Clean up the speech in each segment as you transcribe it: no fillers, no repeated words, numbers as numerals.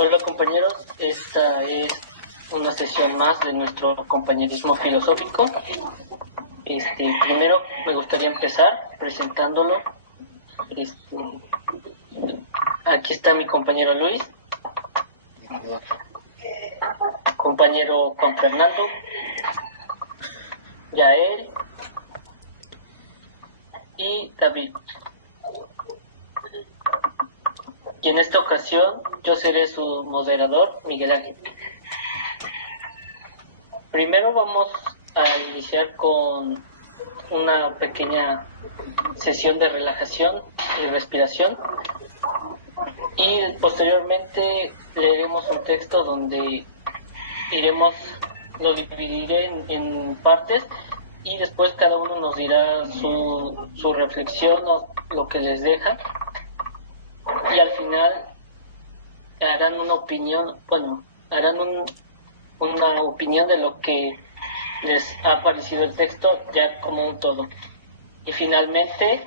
Hola compañeros, esta es una sesión más de nuestro compañerismo filosófico. Primero me gustaría empezar presentándolo. Aquí está mi compañero Luis, compañero Juan Fernando, Yael y David. Y en esta ocasión yo seré su moderador, Miguel Ángel. Primero vamos a iniciar con una pequeña sesión de relajación y respiración, y posteriormente leeremos un texto donde lo dividiré en partes, y después cada uno nos dirá su reflexión o lo que les deja, y al final harán una opinión, una opinión de lo que les ha parecido el texto ya como un todo. Y finalmente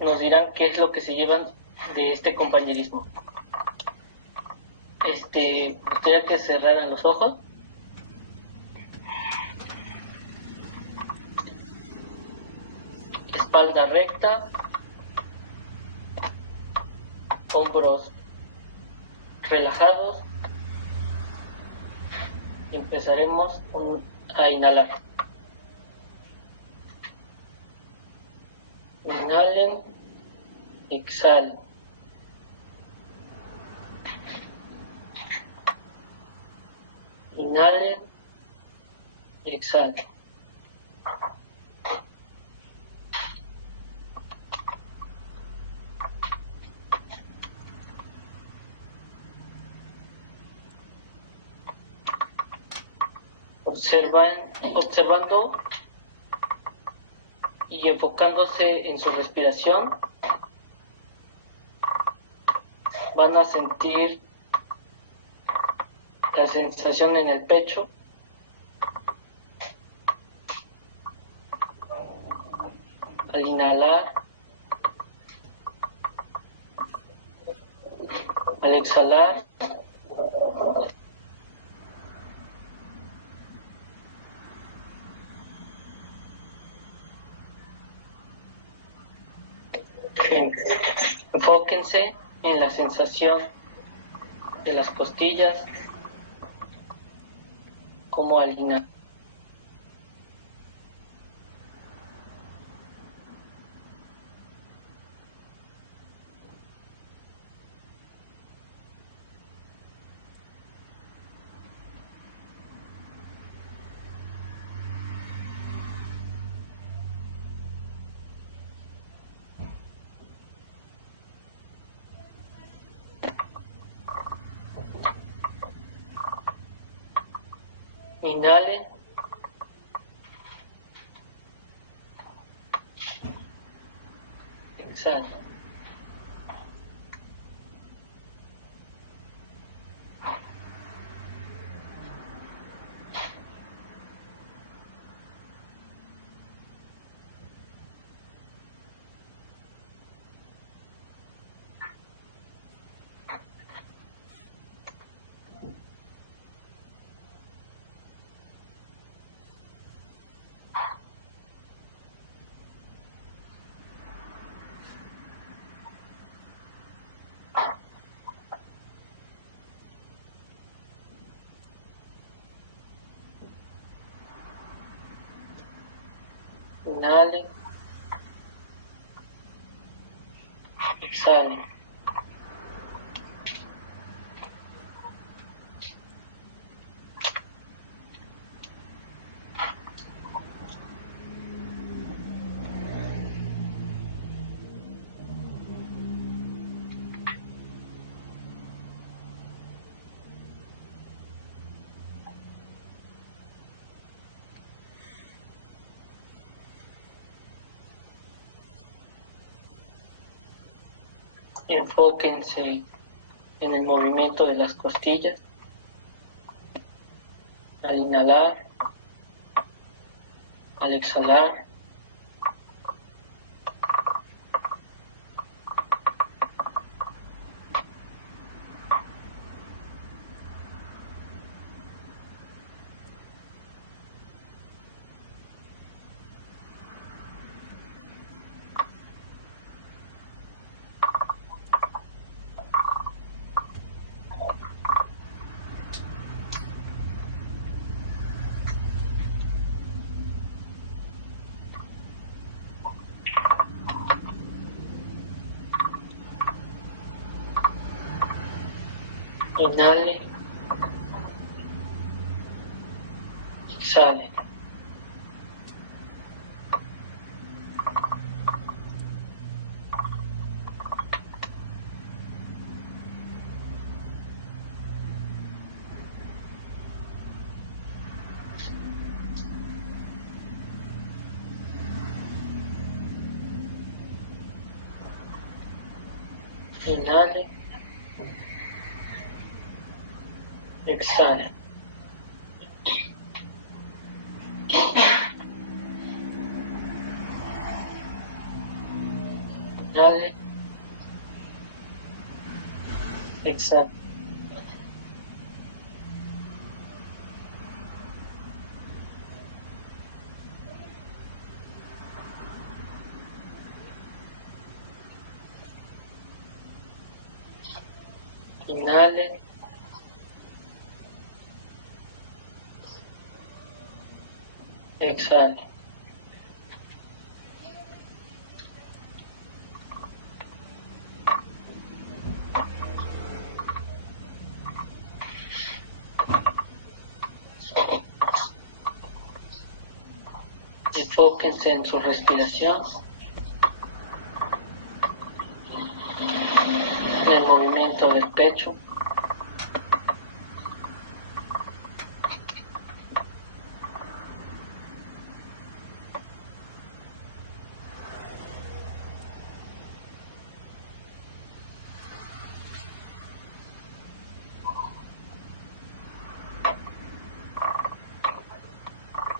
nos dirán qué es lo que se llevan de este compañerismo. Gustaría que cerraran los ojos. Espalda recta, hombros relajados. Y empezaremos a inhalar. Inhalen, exhalen. Inhalen, exhalen. Observando y enfocándose en su respiración, van a sentir la sensación en el pecho, al inhalar, al exhalar. Enfóquense en la sensación de las costillas, como al inhalar. Inhalen, exhalen. Inhalen, exhalen. Enfóquense en el movimiento de las costillas, al inhalar, al exhalar. Inhale, exhale. Inhale, exhale. Inhale, exhale. Inhale, exhale. Enfóquense en su respiración, en el movimiento del pecho.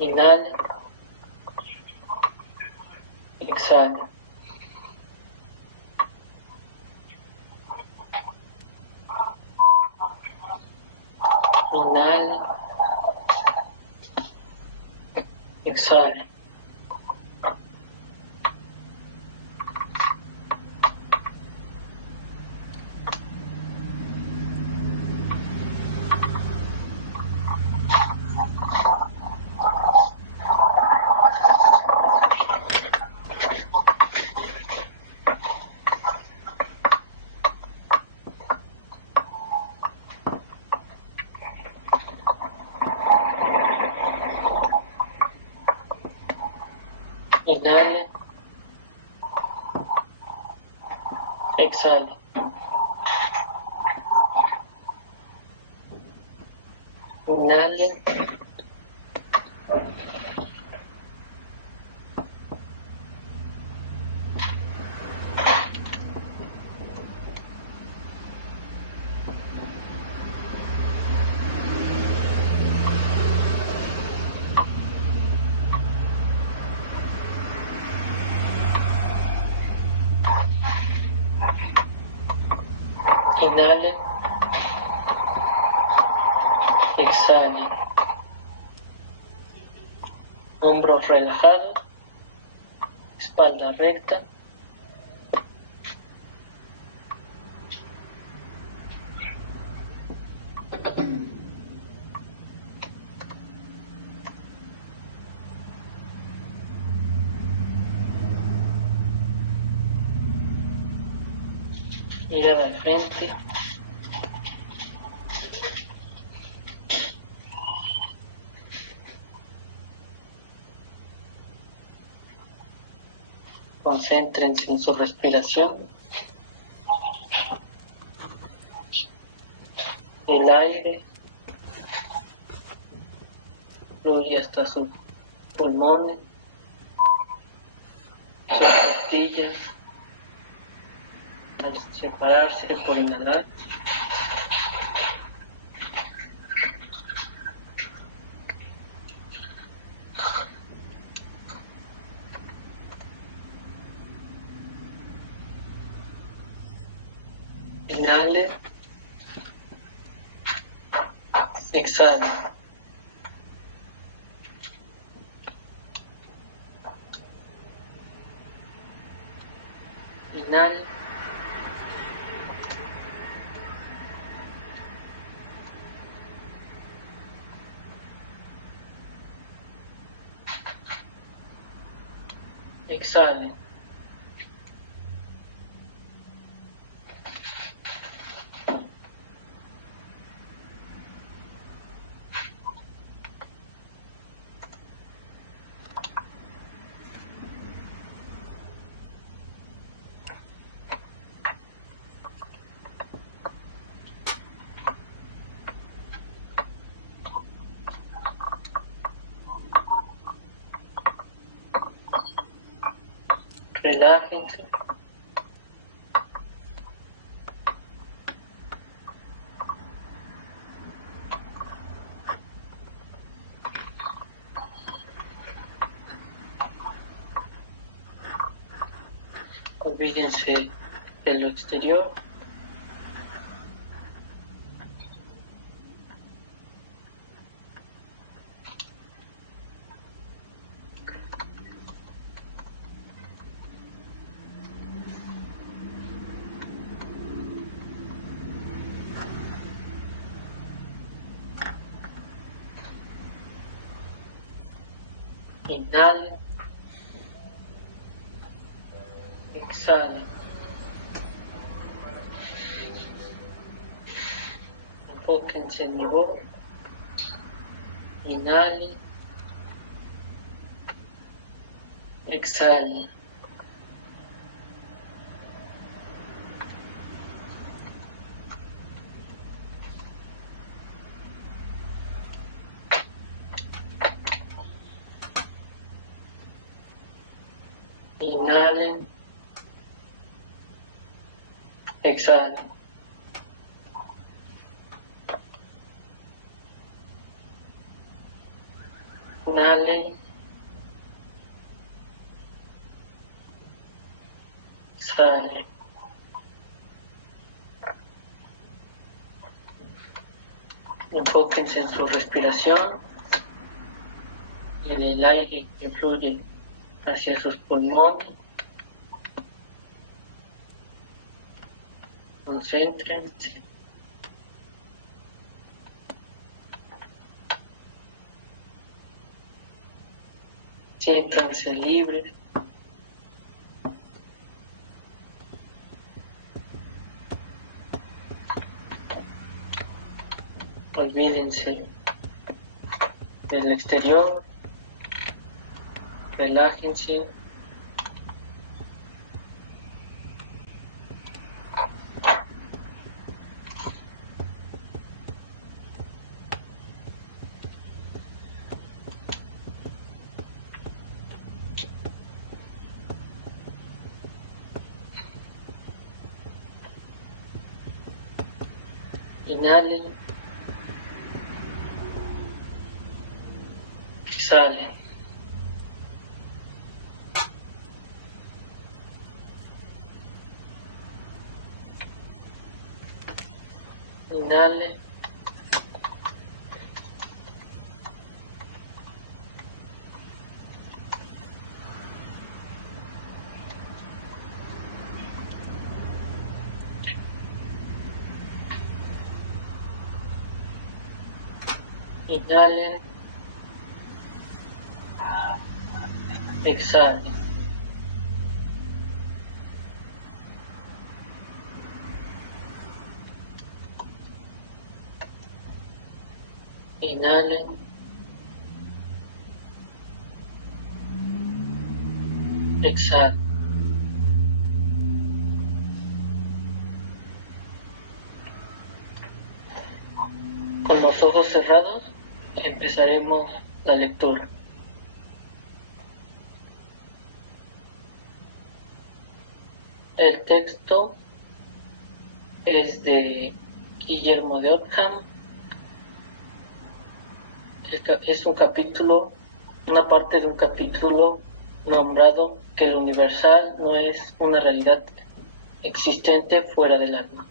Inhale, exhale. Inhale, exhale. Inhale, exhale. Inhale, inhale, exhale. Hombros relajados, espalda recta. Mirada al frente. Concéntrense en su respiración. El aire fluye hasta sus pulmones, sus costillas, al separarse por inhalar. Inhale, exhale. Inhale, exhale. Relájense. Olvídense de lo exterior. Inhalen. Exhalen. Enfóquense en mi voz. Inhalen. Exhalen. Inhalen. Exhalen. Inhalen. Exhalen. Enfóquense en su respiración y en el aire que fluye hacia sus pulmones. Concéntrense. Siéntanse libres. Olvídense del exterior. Relájense. Inhalen. Exhalen. Inhalen. Inhalen. Exhalen. Inhalen. Exhalen. Con los ojos cerrados empezaremos la lectura. El texto es de Guillermo de Ockham. Es un capítulo, una parte de un capítulo nombrado que el universal no es una realidad existente fuera del alma.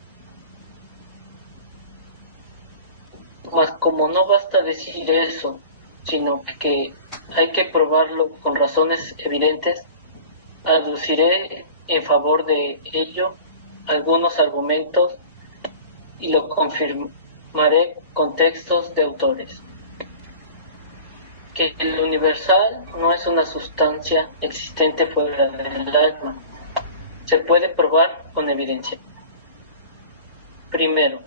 Mas como no basta decir eso, sino que hay que probarlo con razones evidentes, aduciré en favor de ello algunos argumentos y lo confirmaré con textos de autores. Que el universal no es una sustancia existente fuera del alma. Se puede probar con evidencia. Primero,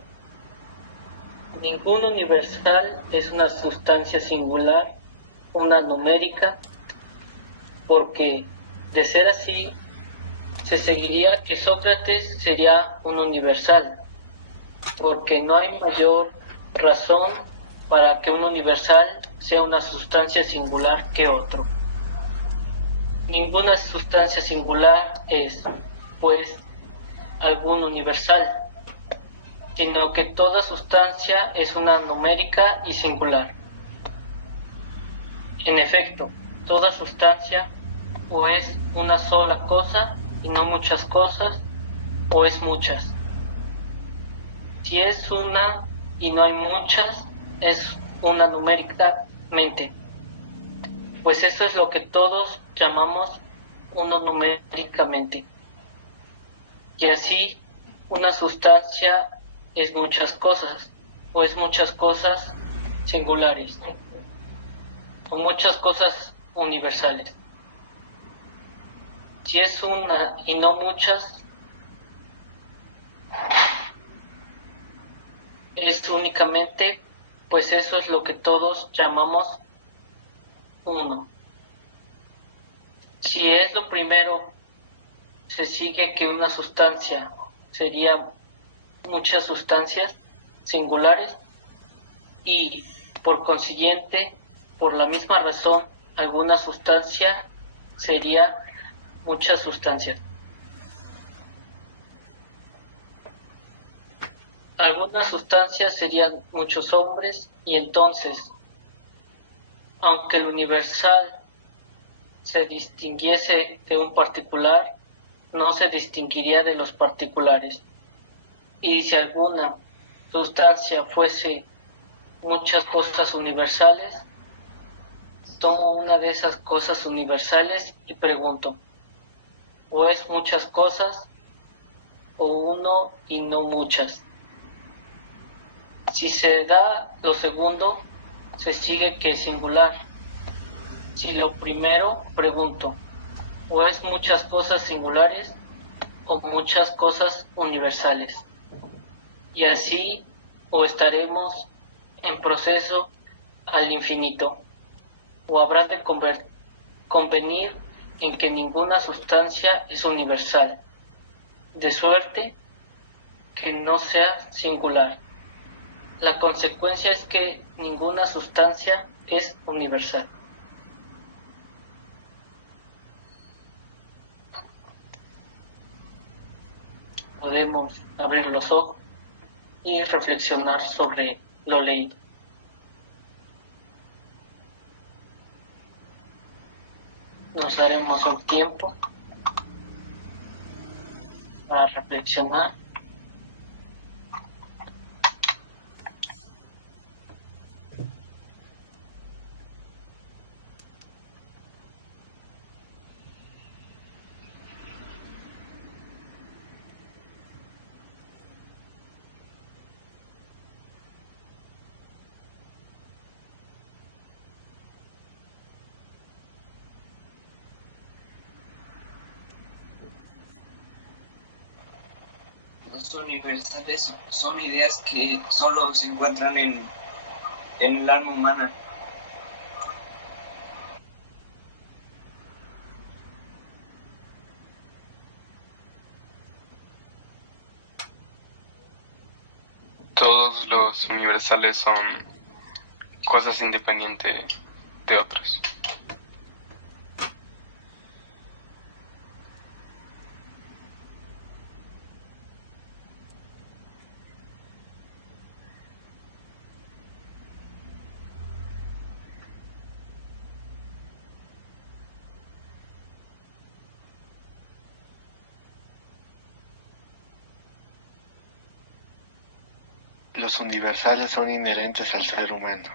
ningún universal es una sustancia singular, una numérica, porque de ser así, se seguiría que Sócrates sería un universal, porque no hay mayor razón para que un universal sea una sustancia singular que otro. Ninguna sustancia singular es, pues, algún universal, sino que toda sustancia es una numérica y singular. En efecto, toda sustancia o es una sola cosa y no muchas cosas, o es muchas. Si es una y no hay muchas, es una numéricamente, pues eso es lo que todos llamamos uno numéricamente. Y así, una sustancia es muchas cosas, o es muchas cosas singulares, o muchas cosas universales. Si es una y no muchas, es únicamente, pues eso es lo que todos llamamos uno. Si es lo primero, se sigue que una sustancia sería muchas sustancias singulares y, por consiguiente, por la misma razón, alguna sustancia sería muchas sustancias. Algunas sustancias serían muchos hombres y entonces, aunque el universal se distinguiese de un particular, no se distinguiría de los particulares. Y si alguna sustancia fuese muchas cosas universales, tomo una de esas cosas universales y pregunto, ¿o es muchas cosas o uno y no muchas? Si se da lo segundo, se sigue que es singular. Si lo primero, pregunto, ¿o es muchas cosas singulares o muchas cosas universales? Y así, o estaremos en proceso al infinito, o habrá de convenir en que ninguna sustancia es universal, de suerte que no sea singular. La consecuencia es que ninguna sustancia es universal. Podemos abrir los ojos y reflexionar sobre lo leído. Nos daremos un tiempo para reflexionar. Los universales son ideas que solo se encuentran en el alma humana. Todos los universales son cosas independientes de otras. Los universales son inherentes al ser humano.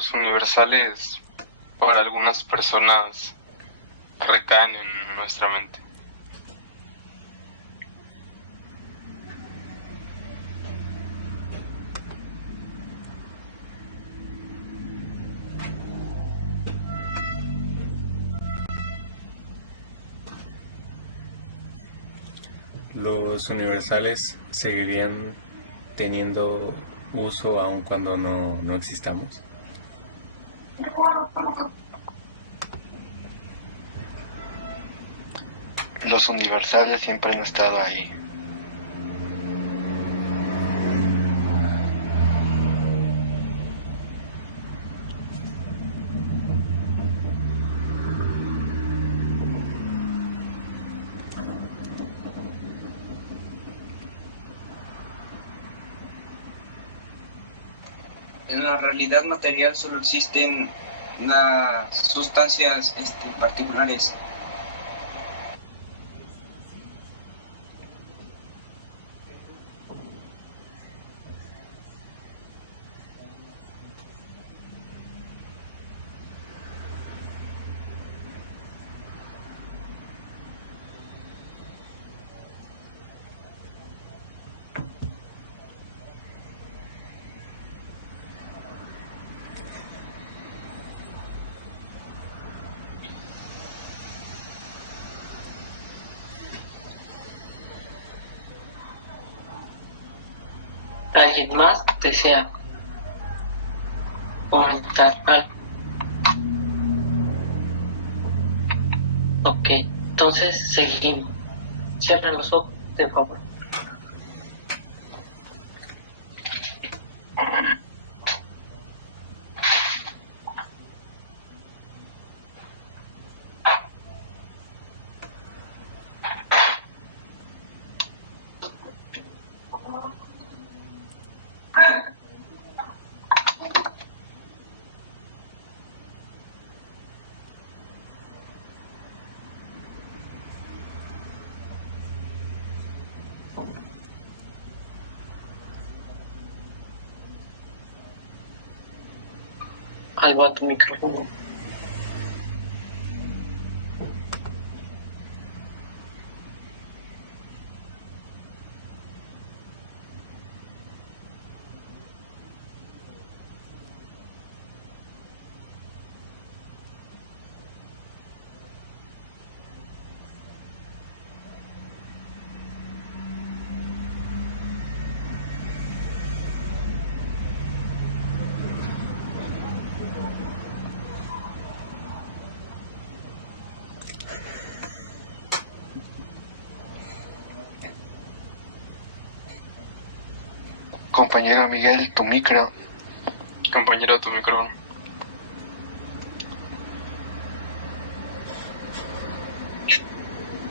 los universales para algunas personas recaen en nuestra mente. Los universales seguirían teniendo uso aun cuando no existamos. Los universales siempre han estado ahí. En la realidad material solo existen las sustancias particulares. ¿Alguien más desea comentar algo? Ok, entonces seguimos. Cierren los ojos, de favor. Algo a tu micrófono. Compañero Miguel, tu micro. Compañero, tu micrófono.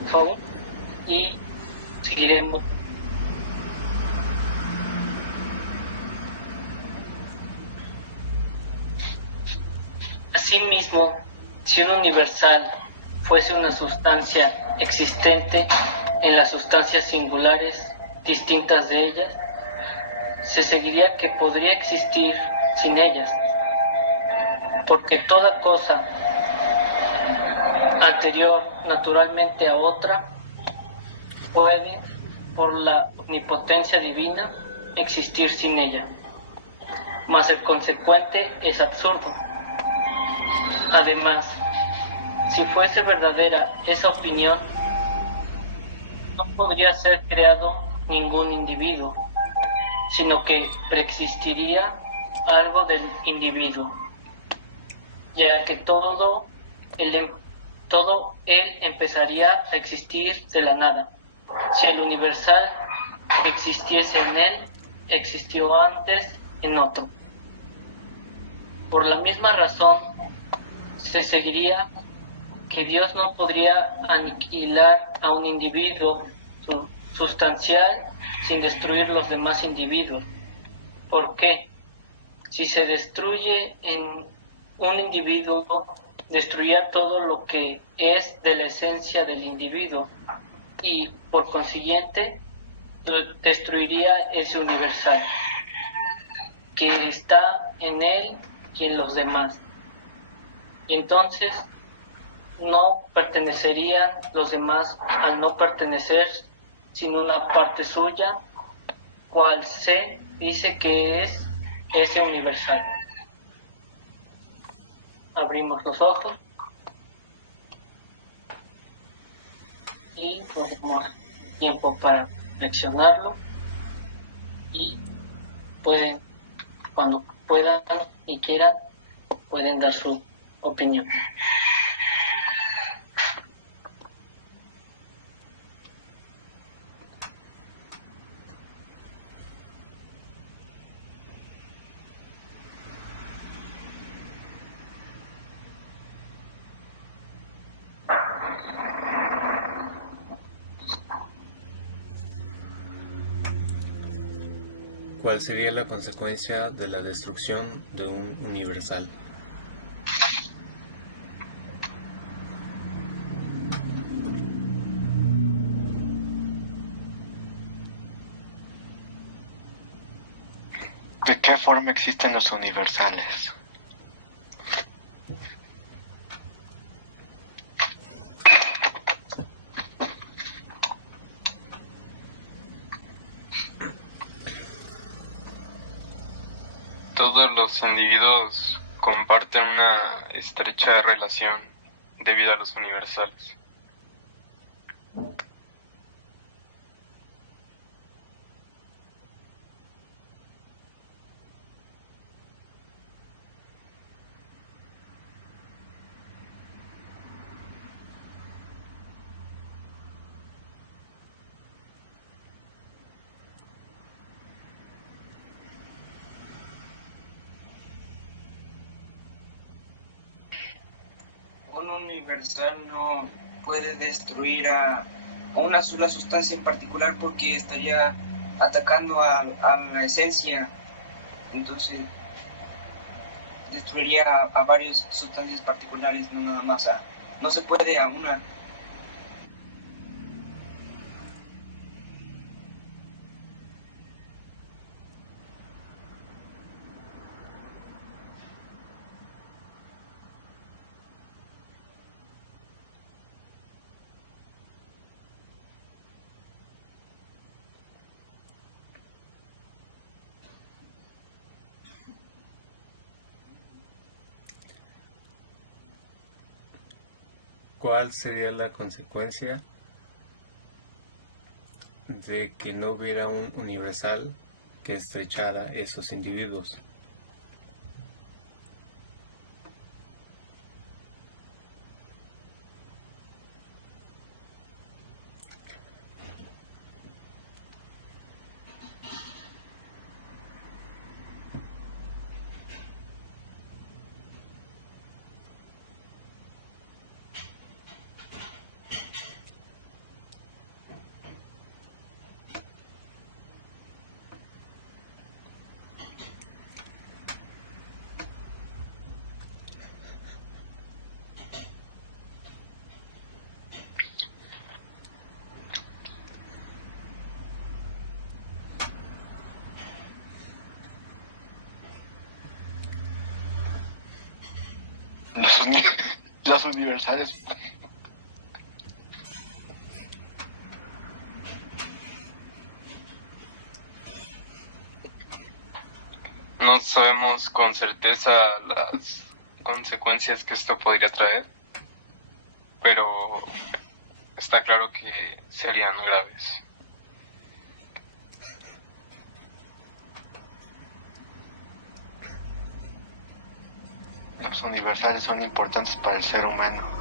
Por favor. Y seguiremos. Asimismo, si un universal fuese una sustancia existente en las sustancias singulares distintas de ellas, se seguiría que podría existir sin ellas, porque toda cosa anterior naturalmente a otra puede, por la omnipotencia divina, existir sin ella, mas el consecuente es absurdo. Además, si fuese verdadera esa opinión, no podría ser creado ningún individuo, sino que preexistiría algo del individuo, ya que todo él empezaría a existir de la nada. Si el universal existiese en él, existió antes en otro. Por la misma razón, se seguiría que Dios no podría aniquilar a un individuo sustancial sin destruir los demás individuos. ¿Por qué? Si se destruye en un individuo, destruiría todo lo que es de la esencia del individuo y, por consiguiente, destruiría ese universal que está en él y en los demás. Y entonces no pertenecerían los demás al no pertenecer, sino una parte suya, cual se dice que es ese universal. Abrimos los ojos y tenemos tiempo para reflexionarlo, y pueden, cuando puedan y quieran, pueden dar su opinión. ¿Cuál sería la consecuencia de la destrucción de un universal? ¿De qué forma existen los universales? Todos los individuos comparten una estrecha relación debido a los universales. Un universal no puede destruir a una sola sustancia en particular porque estaría atacando a la esencia. Entonces destruiría a varias sustancias particulares, no nada más a... No se puede a una. ¿Cuál sería la consecuencia de que no hubiera un universal que estrechara esos individuos? Los universales No sabemos con certeza las consecuencias que esto podría traer, pero está claro que serían graves. Los universales son importantes para el ser humano.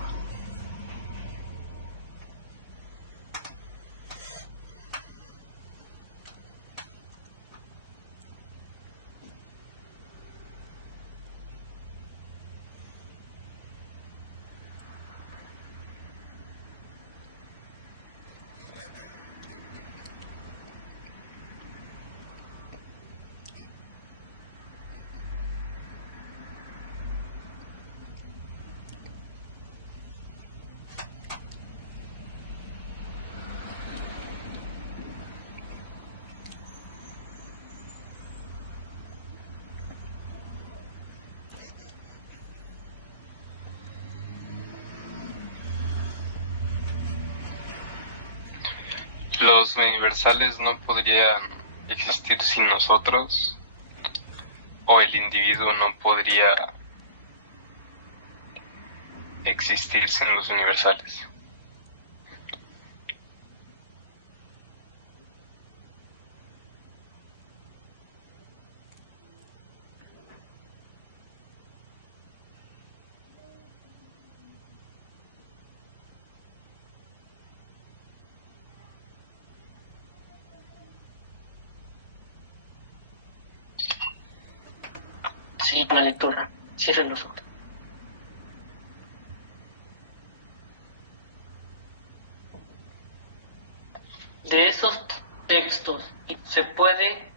Los universales no podrían existir sin nosotros, o el individuo no podría existir sin los universales. Sí, la lectura. Cierren los ojos. De esos textos se puede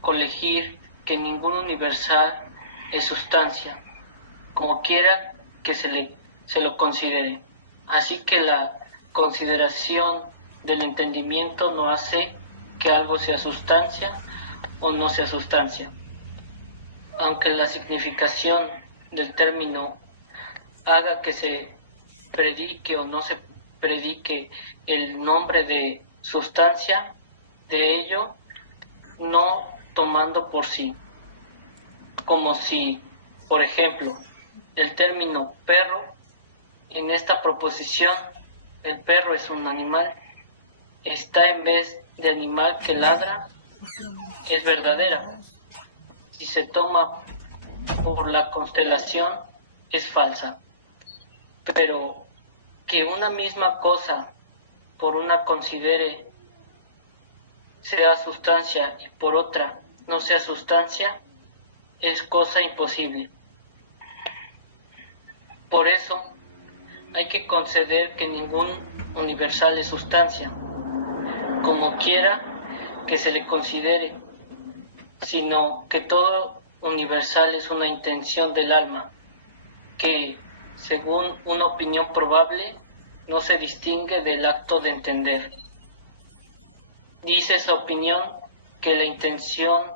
colegir que ningún universal es sustancia, como quiera que se lo considere. Así que la consideración del entendimiento no hace que algo sea sustancia o no sea sustancia. Aunque la significación del término haga que se predique o no se predique el nombre de sustancia de ello, no tomando por sí. Como si, por ejemplo, el término perro, en esta proposición, el perro es un animal, está en vez de animal que ladra, es verdadera. Si se toma por la constelación, es falsa. Pero que una misma cosa, por una considere sea sustancia y por otra no sea sustancia, es cosa imposible. Por eso hay que conceder que ningún universal es sustancia, como quiera que se le considere, sino que todo universal es una intención del alma, que, según una opinión probable, no se distingue del acto de entender. Dice esa opinión que la intelección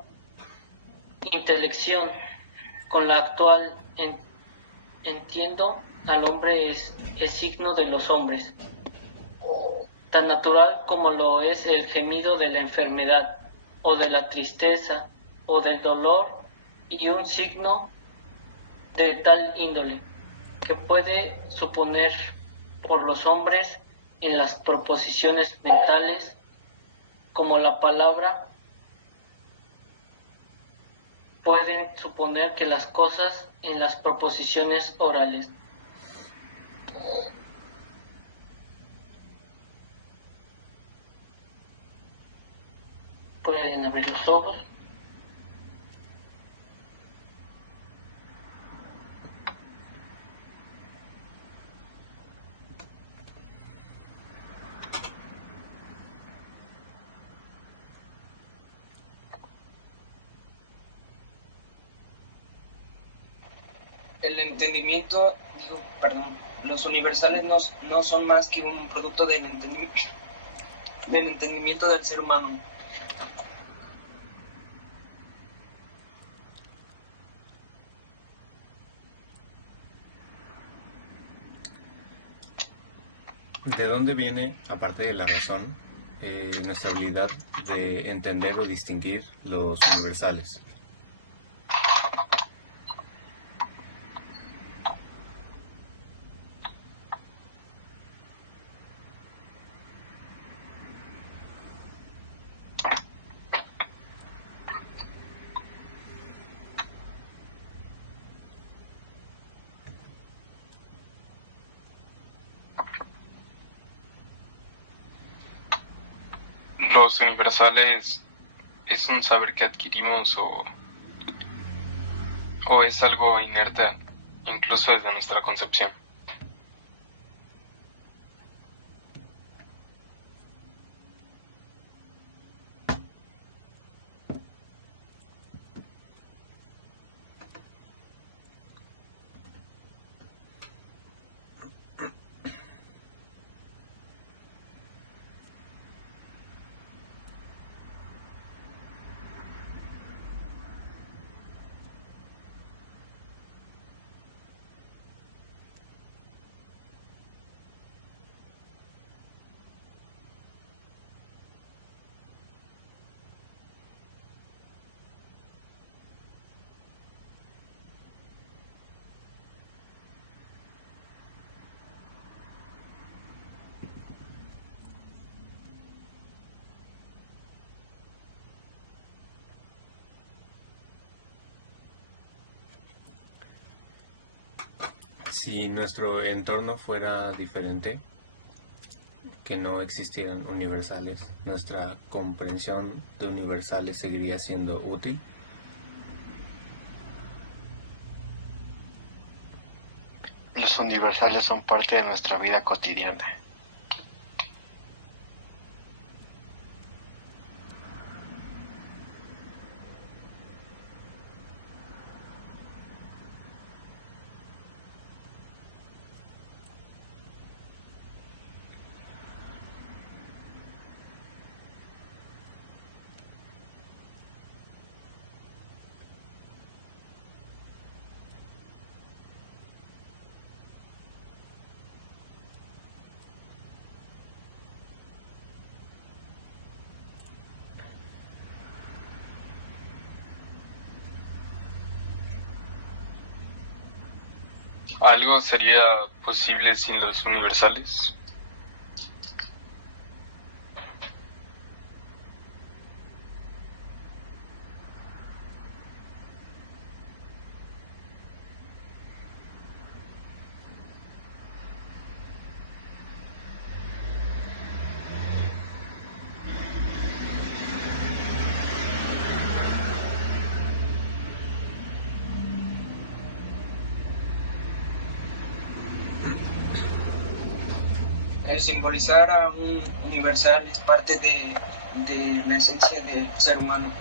con la actual entiendo al hombre es signo de los hombres, tan natural como lo es el gemido de la enfermedad, o de la tristeza, o del dolor, y un signo de tal índole, que puede suponer por los hombres en las proposiciones mentales, como la palabra, pueden suponer que las cosas en las proposiciones orales. Pueden abrir los ojos. El entendimiento, los universales no son más que un producto del entendimiento del ser humano. ¿De dónde viene, aparte de la razón, nuestra habilidad de entender o distinguir los universales? Los universales es un saber que adquirimos o es algo inerte, incluso desde nuestra concepción. Si nuestro entorno fuera diferente, que no existieran universales, nuestra comprensión de universales seguiría siendo útil. Los universales son parte de nuestra vida cotidiana. ¿Algo sería posible sin los universales? El simbolizar a un universal es parte de la esencia del ser humano.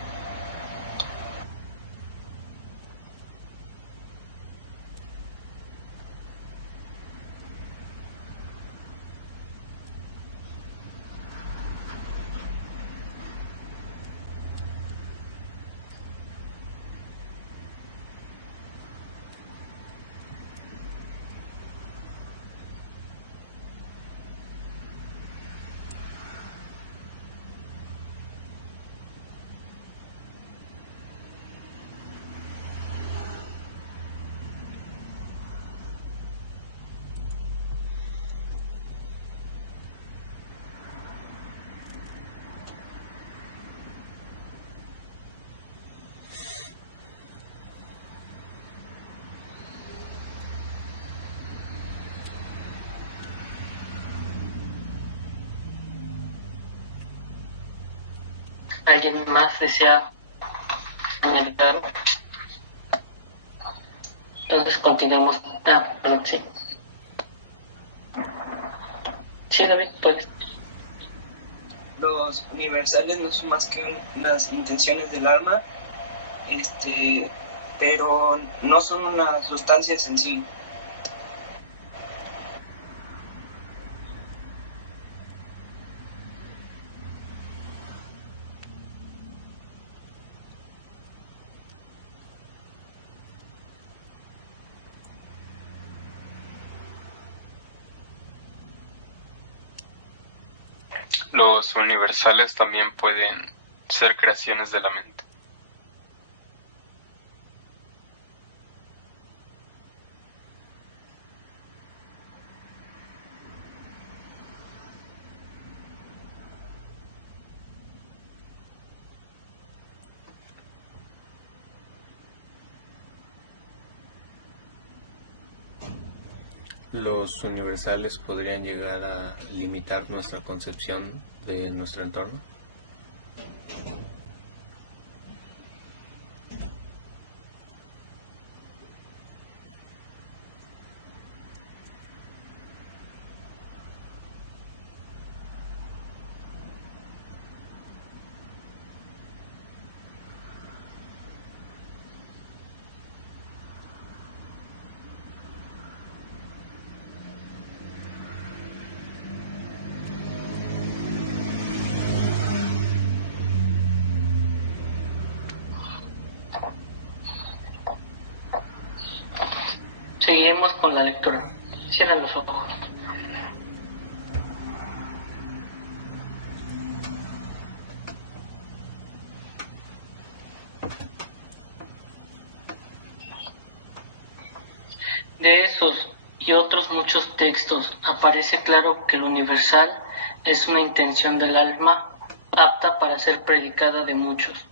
¿Alguien más desea añadir algo? Entonces continuamos. Perdón, sí. Sí, David, puedes. Los universales no son más que unas intenciones del alma, pero no son unas sustancias en sí. Los universales también pueden ser creaciones de la mente. Los universales podrían llegar a limitar nuestra concepción de nuestro entorno. Seguimos con la lectura. Cierra los ojos. De esos y otros muchos textos aparece claro que el universal es una intención del alma apta para ser predicada de muchos,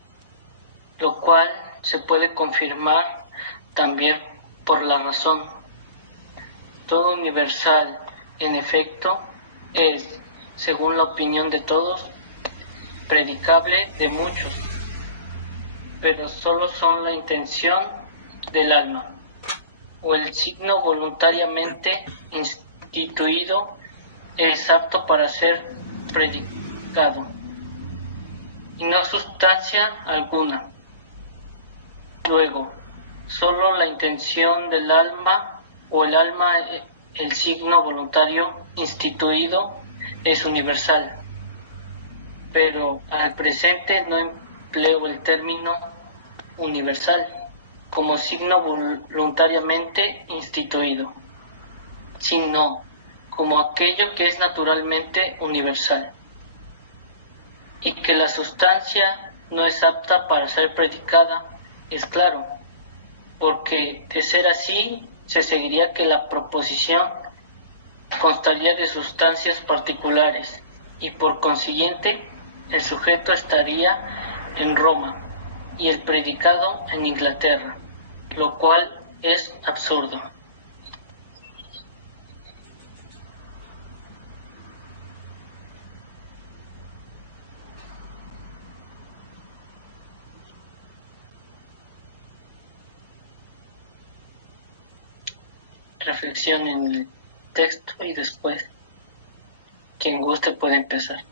lo cual se puede confirmar también por la razón, Todo universal, en efecto, es, según la opinión de todos, predicable de muchos, pero solo son la intención del alma, o el signo voluntariamente instituido es apto para ser predicado, y no sustancia alguna. Luego, solo la intención del alma o el alma, el signo voluntario instituido, es universal. Pero al presente no empleo el término universal como signo voluntariamente instituido, sino como aquello que es naturalmente universal, y que la sustancia no es apta para ser predicada, es claro, porque de ser así se seguiría que la proposición constaría de sustancias particulares y por consiguiente el sujeto estaría en Roma y el predicado en Inglaterra, lo cual es absurdo. Reflexión en el texto y después, quien guste puede empezar.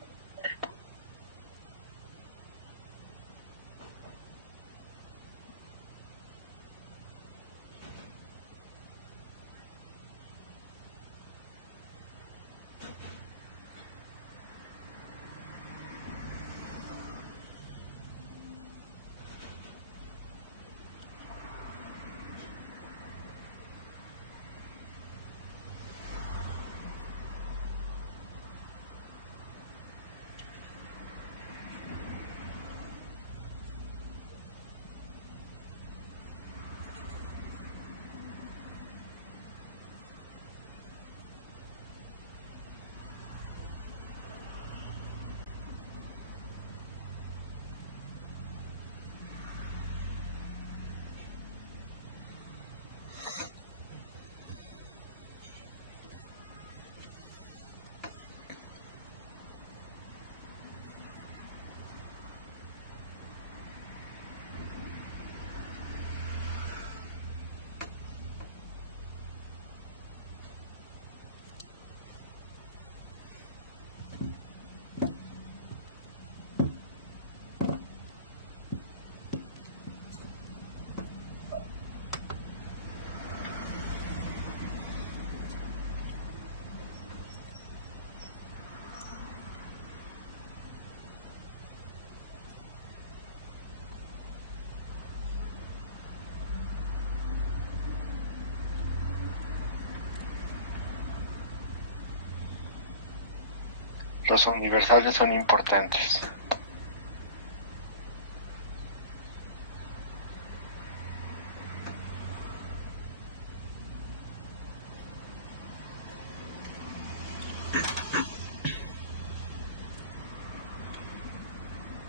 Los universales son importantes.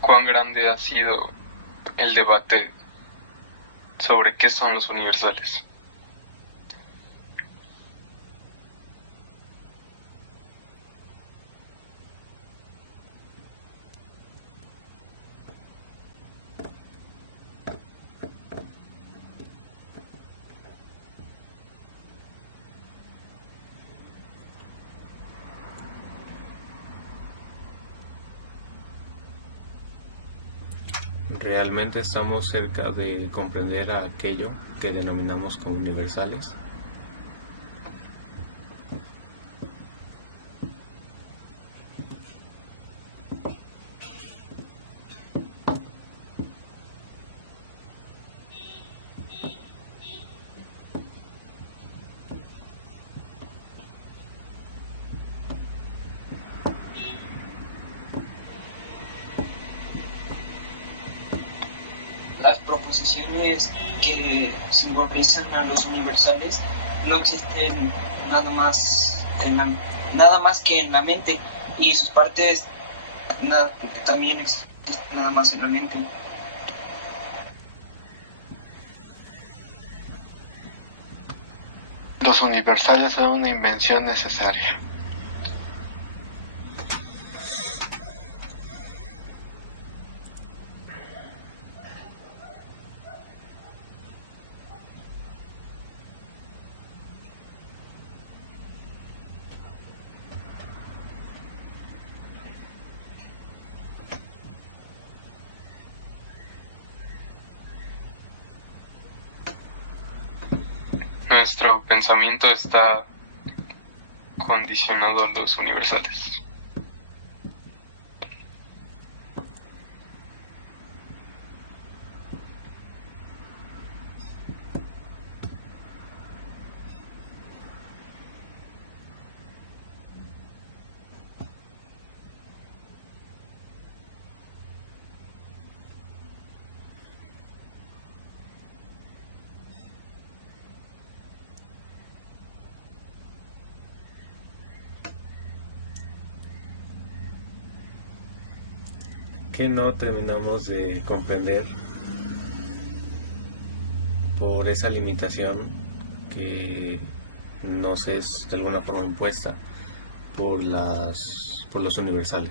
¿Cuán grande ha sido el debate sobre qué son los universales? ¿Realmente estamos cerca de comprender a aquello que denominamos como universales? Las proposiciones que simbolizan a los universales no existen nada más que en la mente, y sus partes también existen nada más en la mente. Los universales son una invención necesaria. Nuestro pensamiento está condicionado a los universales. Que no terminamos de comprender por esa limitación que nos es de alguna forma impuesta por los universales.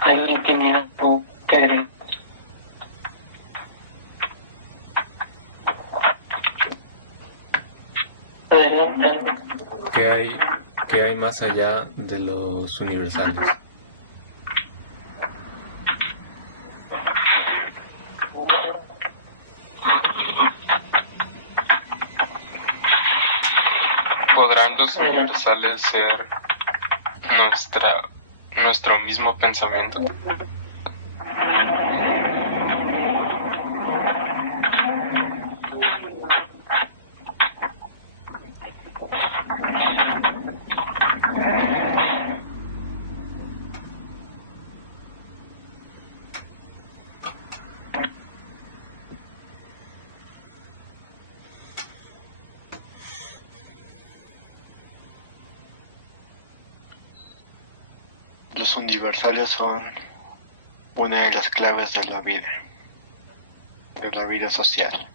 ¿Alguien tiene algo que agregar? Adelante. ¿Qué hay más allá de los universales? ¿Podrán los universales ser nuestro mismo pensamiento? Los universales son una de las claves de la vida social.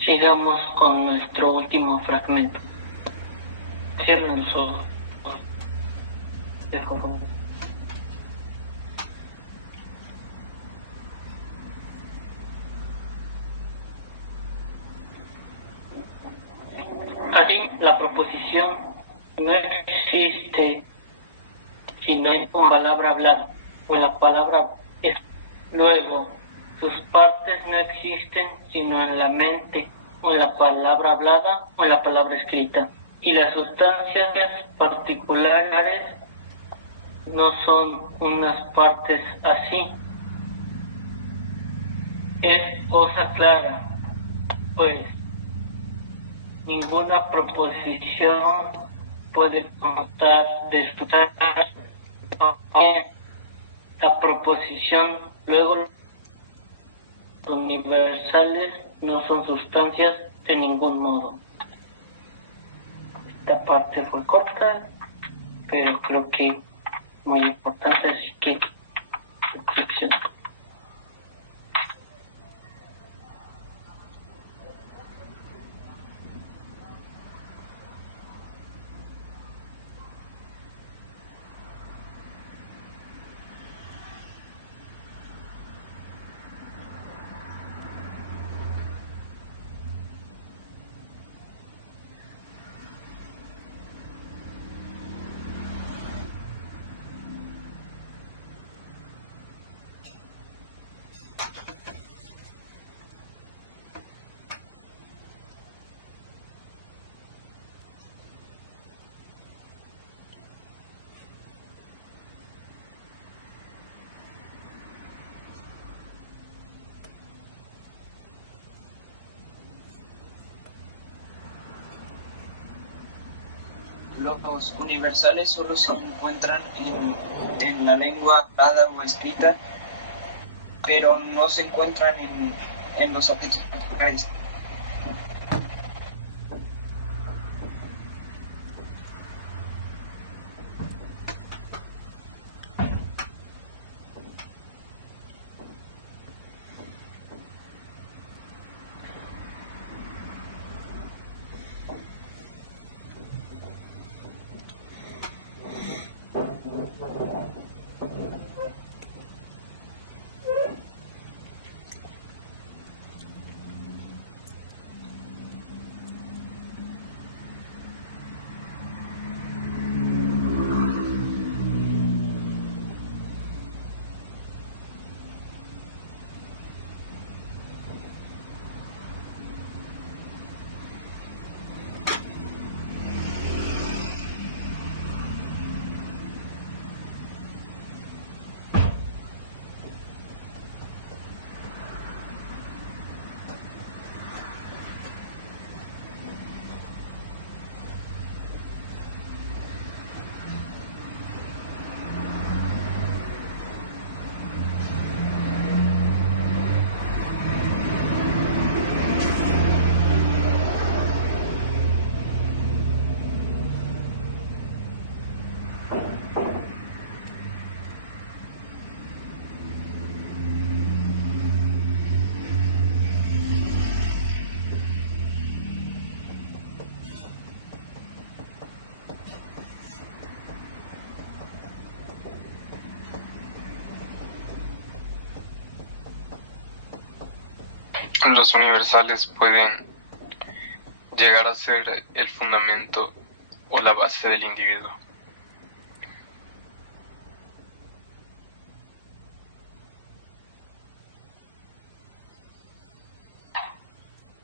Sigamos con nuestro último fragmento. Cierren los ojos. Por favor. Aquí la proposición no existe sino en una palabra hablada o en la palabra es. Luego, sus partes no existen sino en la mente o en la palabra hablada o en la palabra escrita. Y las sustancias particulares no son unas partes así. Es cosa clara, pues ninguna proposición puede constar de la proposición luego universales no son sustancias de ningún modo. Esta parte fue corta, pero creo que muy importante, así que reflexión. Los universales solo se encuentran en la lengua hablada o escrita, pero no se encuentran en los objetos particulares. Los universales pueden llegar a ser el fundamento o la base del individuo.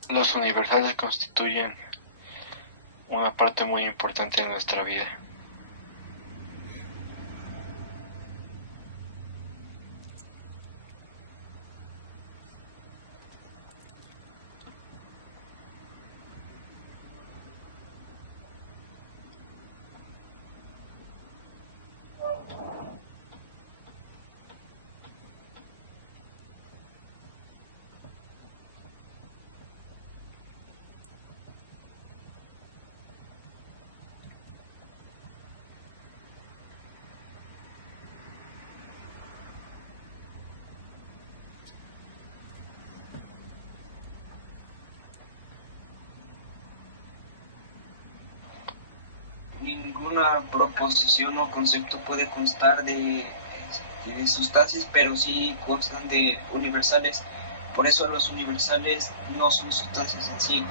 Los universales constituyen una parte muy importante de nuestra vida. Ninguna proposición o concepto puede constar de sustancias, pero sí constan de universales. Por eso los universales no son sustancias en sí.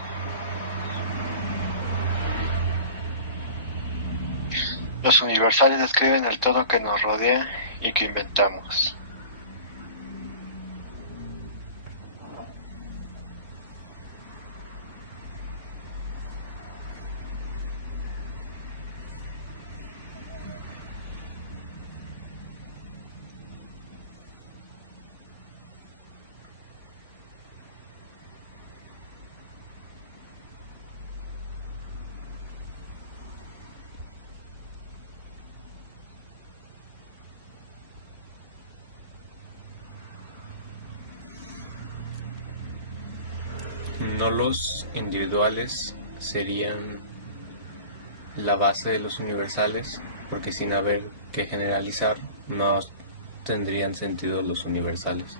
Los universales describen el todo que nos rodea y que inventamos. no los individuales serían la base de los universales, porque sin haber que generalizar no tendrían sentido los universales.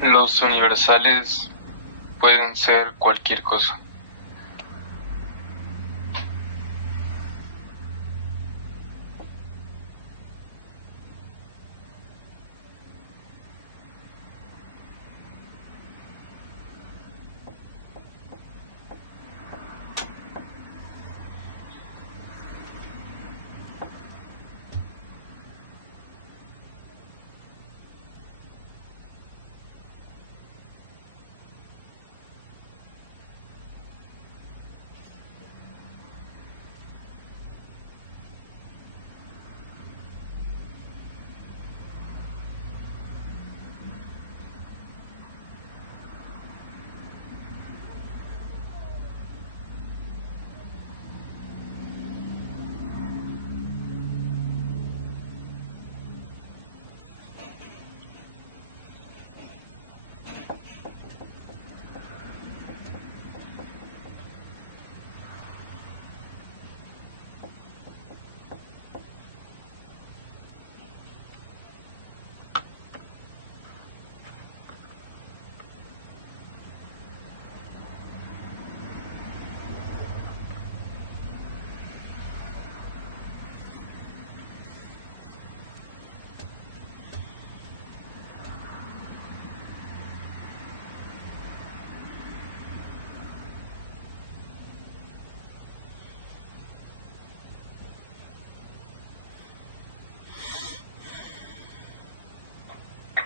Los universales pueden ser cualquier cosa.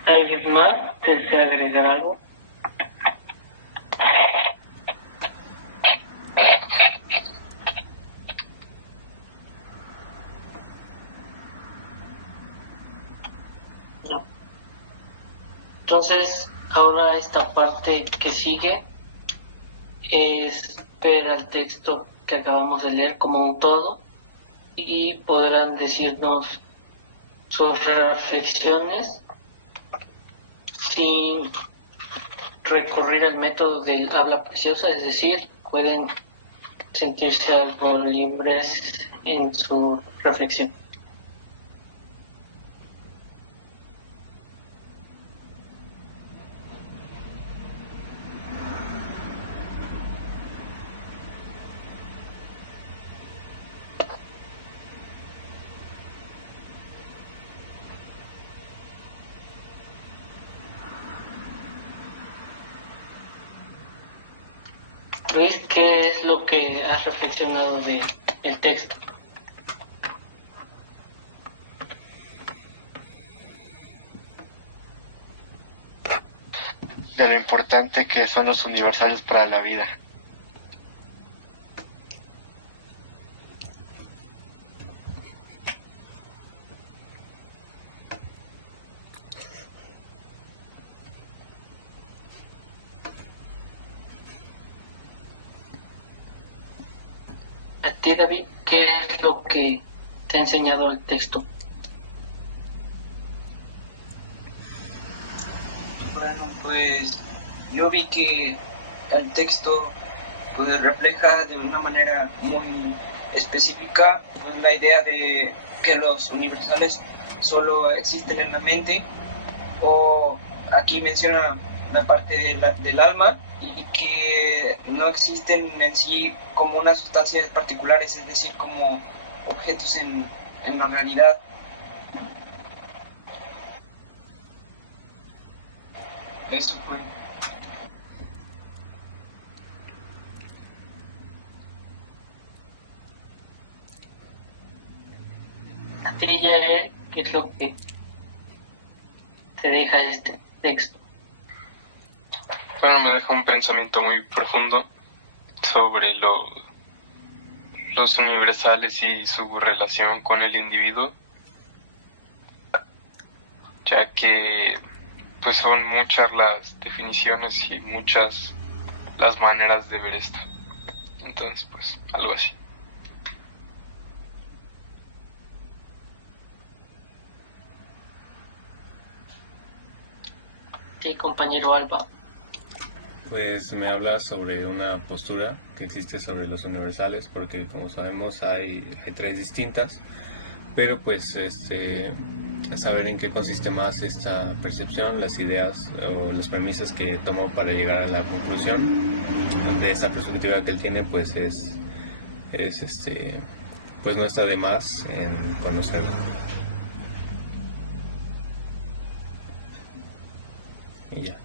¿Alguien más desea agregar algo? No. Entonces, ahora esta parte que sigue es ver el texto que acabamos de leer como un todo y podrán decirnos sus reflexiones sin recurrir al método del habla preciosa, es decir, pueden sentirse algo libres en su reflexión. Luis, ¿qué es lo que has reflexionado del texto? De lo importante que son los universales para la vida. A ti, David, ¿qué es lo que te ha enseñado el texto? Bueno, pues yo vi que el texto pues refleja de una manera muy específica pues, la idea de que los universales solo existen en la mente, o aquí menciona la parte del alma, y que no existen en sí como unas sustancias particulares, es decir, como objetos en la realidad. Eso fue. A ti, Yael, ¿qué es lo que te deja este texto? Bueno, me deja un pensamiento muy profundo sobre los universales y su relación con el individuo, ya que pues son muchas las definiciones y muchas las maneras de ver esto. Entonces, pues, algo así. Sí, compañero Alba. Pues me habla sobre una postura que existe sobre los universales, porque como sabemos hay tres distintas, pero pues saber en qué consiste más esta percepción, las ideas o las premisas que tomó para llegar a la conclusión de esta perspectiva que él tiene, pues pues no está de más en conocerla. Y ya.